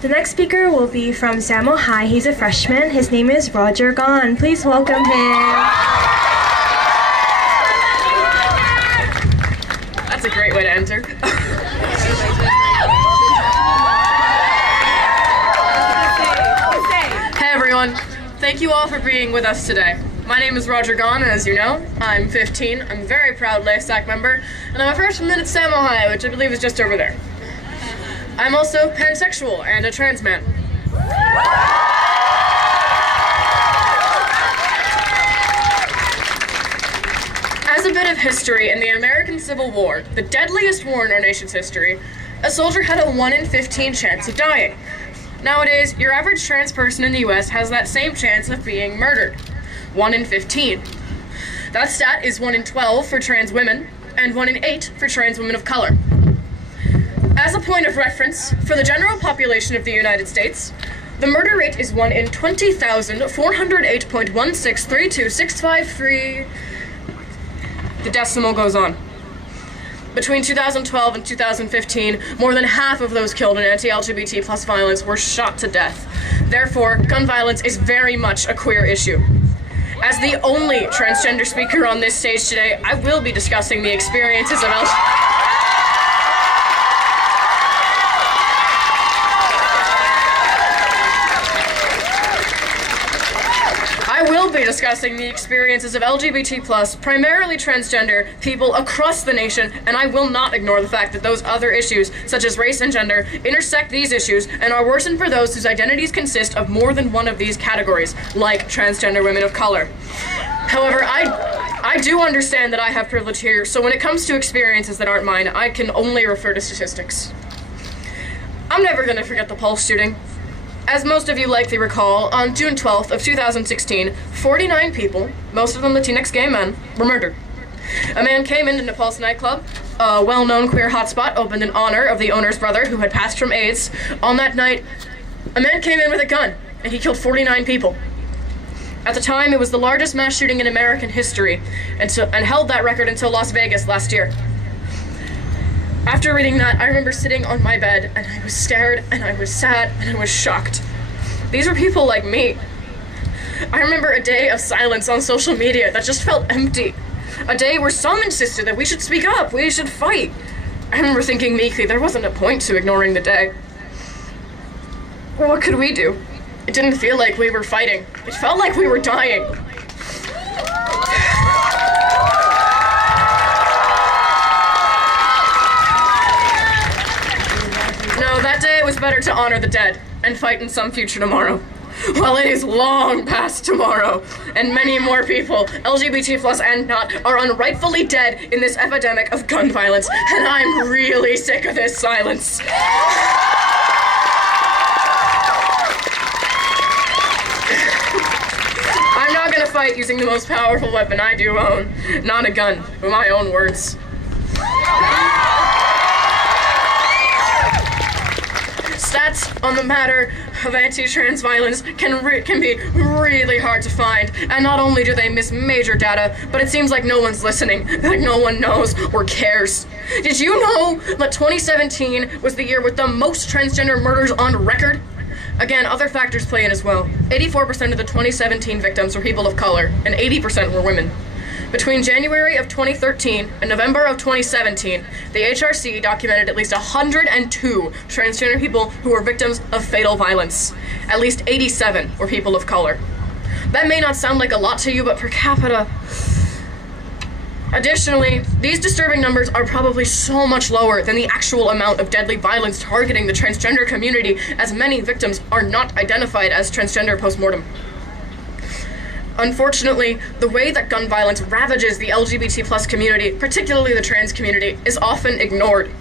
The next speaker will be from Santana High. He's a freshman. His name is Roger Gawne. Please welcome him. That's a great way to enter. Hey everyone, thank you all for being with us today. My name is Roger Gawne, as you know. I'm 15, I'm a very proud LASAC member, and I'm a freshman at Santana High, which I believe is just over there. I'm also pansexual and a trans man. As a bit of history, in the American Civil War, the deadliest war in our nation's history, a soldier had a 1 in 15 chance of dying. Nowadays, your average trans person in the US has that same chance of being murdered. 1 in 15. That stat is 1 in 12 for trans women, and 1 in 8 for trans women of color. As a point of reference, for the general population of the United States, the murder rate is 1 in 20,408.1632653. The decimal goes on. Between 2012 and 2015, more than half of those killed in anti-LGBT plus violence were shot to death. Therefore, gun violence is very much a queer issue. As the only transgender speaker on this stage today, I will be discussing the experiences of LGBT+, primarily transgender, people across the nation, and I will not ignore the fact that those other issues, such as race and gender, intersect these issues and are worsened for those whose identities consist of more than one of these categories, like transgender women of color. However, I do understand that I have privilege here, so when it comes to experiences that aren't mine, I can only refer to statistics. I'm never going to forget the Pulse shooting. As most of you likely recall, on June 12th of 2016, 49 people, most of them Latinx gay men, were murdered. A man came into Nepal's nightclub, a well-known queer hotspot opened in honor of the owner's brother who had passed from AIDS. On that night, a man came in with a gun, and he killed 49 people. At the time, it was the largest mass shooting in American history, and held that record until Las Vegas last year. After reading that, I remember sitting on my bed, and I was scared, and I was sad, and I was shocked. These were people like me. I remember a day of silence on social media that just felt empty. A day where some insisted that we should speak up, we should fight. I remember thinking meekly there wasn't a point to ignoring the day. Well, what could we do? It didn't feel like we were fighting. It felt like we were dying. That day it was better to honor the dead and fight in some future tomorrow. While it is long past tomorrow, and many more people, LGBT+ and not, are unrightfully dead in this epidemic of gun violence, and I'm really sick of this silence. I'm not gonna fight using the most powerful weapon I do own. Not a gun, but my own words. Stats on the matter of anti-trans violence can be really hard to find, and not only do they miss major data, but it seems like no one's listening, like no one knows or cares. Did you know that 2017 was the year with the most transgender murders on record? Again, other factors play in as well. 84% of the 2017 victims were people of color, and 80% were women. Between January of 2013 and November of 2017, the HRC documented at least 102 transgender people who were victims of fatal violence. At least 87 were people of color. That may not sound like a lot to you, but per capita. Additionally, these disturbing numbers are probably so much lower than the actual amount of deadly violence targeting the transgender community, as many victims are not identified as transgender postmortem. Unfortunately, the way that gun violence ravages the LGBT+ community, particularly the trans community, is often ignored.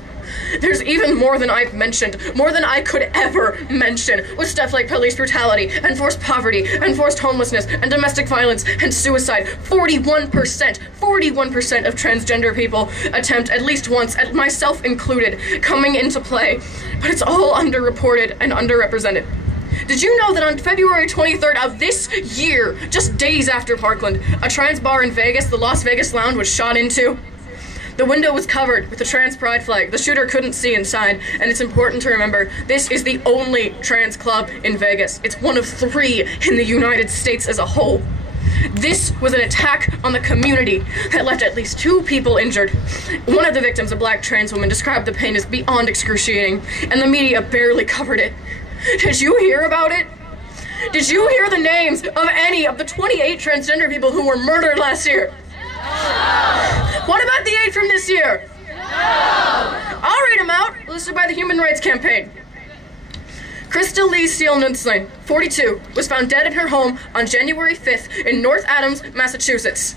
There's even more than I've mentioned, more than I could ever mention, with stuff like police brutality, enforced poverty, enforced homelessness, and domestic violence, and suicide. 41% of transgender people attempt at least once, and myself included, coming into play. But it's all underreported and underrepresented. Did you know that on February 23rd of this year, just days after Parkland, a trans bar in Vegas, the Las Vegas Lounge, was shot into? The window was covered with the trans pride flag. The shooter couldn't see inside, and it's important to remember this is the only trans club in Vegas. It's one of 3 in the United States as a whole. This was an attack on the community that left at least 2 people injured. One of the victims, a black trans woman, described the pain as beyond excruciating, and the media barely covered it. Did you hear about it? Did you hear the names of any of the 28 transgender people who were murdered last year? No. What about the 8 from this year? No. I'll read them out, listed by the Human Rights Campaign. Crystal Lee Seal Nutzling, 42, was found dead in her home on January 5th in North Adams, Massachusetts.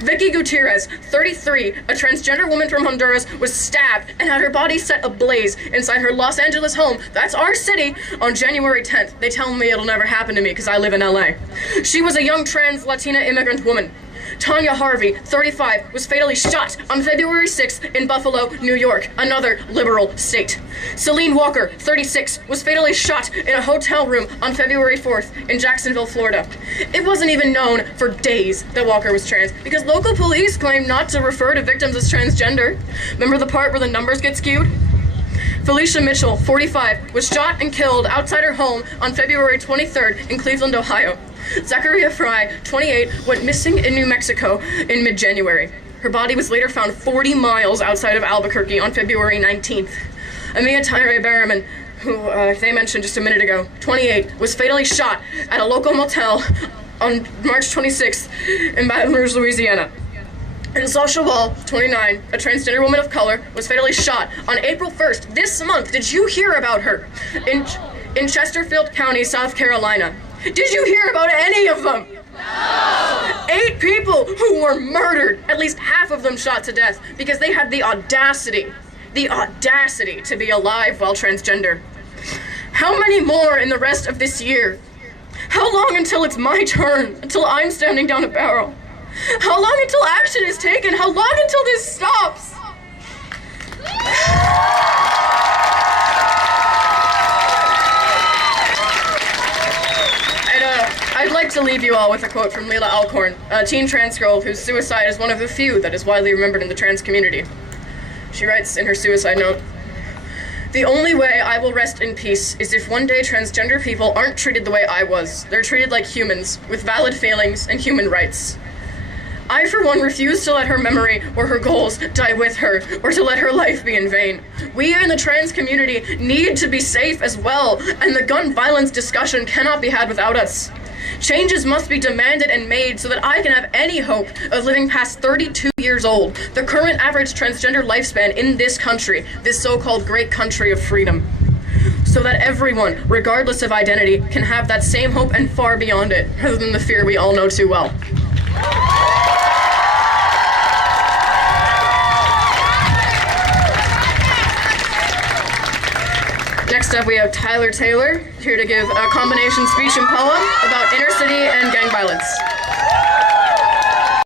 Vicky Gutierrez, 33, a transgender woman from Honduras, was stabbed and had her body set ablaze inside her Los Angeles home, that's our city, on January 10th. They tell me it'll never happen to me because I live in LA. She was a young trans Latina immigrant woman. Tanya Harvey, 35, was fatally shot on February 6th in Buffalo, New York, another liberal state. Celine Walker, 36, was fatally shot in a hotel room on February 4th in Jacksonville, Florida. It wasn't even known for days that Walker was trans because local police claimed not to refer to victims as transgender. Remember the part where the numbers get skewed? Felicia Mitchell, 45, was shot and killed outside her home on February 23rd in Cleveland, Ohio. Zachariah Fry, 28, went missing in New Mexico in mid-January. Her body was later found 40 miles outside of Albuquerque on February 19th. Amia Tyree Berriman, who they mentioned just a minute ago, 28, was fatally shot at a local motel on March 26th in Baton Rouge, Louisiana. And Sasha Wall, 29, a transgender woman of color, was fatally shot on April 1st this month. Did you hear about her? In Chesterfield County, South Carolina. Did you hear about any of them? No! 8 people who were murdered, at least half of them shot to death, because they had the audacity to be alive while transgender. How many more in the rest of this year? How long until it's my turn, until I'm standing down a barrel? How long until action is taken? How long until this stops? I'd like to leave you all with a quote from Leila Alcorn, a teen trans girl whose suicide is one of the few that is widely remembered in the trans community. She writes in her suicide note, "The only way I will rest in peace is if one day transgender people aren't treated the way I was. They're treated like humans, with valid feelings and human rights. I, for one, refuse to let her memory or her goals die with her, or to let her life be in vain. We in the trans community need to be safe as well, and the gun violence discussion cannot be had without us. Changes must be demanded and made so that I can have any hope of living past 32 years old, the current average transgender lifespan in this country, this so-called great country of freedom. So that everyone, regardless of identity, can have that same hope and far beyond it, rather than the fear we all know too well." Next up, we have Tyler Taylor, here to give a combination speech and poem about inner city and gang violence.